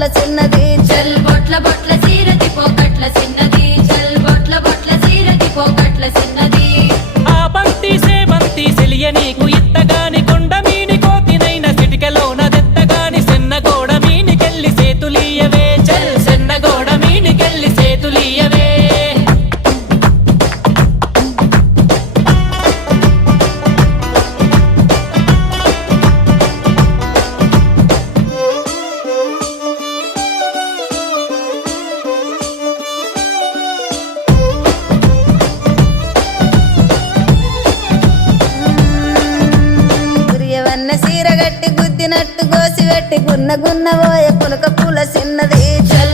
పోకట్ల చిన్నది చల్ బొట్ల బొట్ల సీరది పోకట్ల చిన్నది చల్ బొట్ల బొట్ల సీరది పోకట్ల చిన్నది ఆ బంతి సేబంతి సెలియ నీకు ఇత్తగాని కొండ మీని కోతినైన సిటికలోన దెత్తగాని సెన్నగోడ మీనికెళ్ళి సేతులీయవే చల్ సెన్నగోడ మీనికెళ్ళి సేతులీయవే గురియవన్న సీరగట్టి గుద్దినట్టు గోసి పెట్టి గున్న గున్న పోయే పులక పూల చిన్నది చల్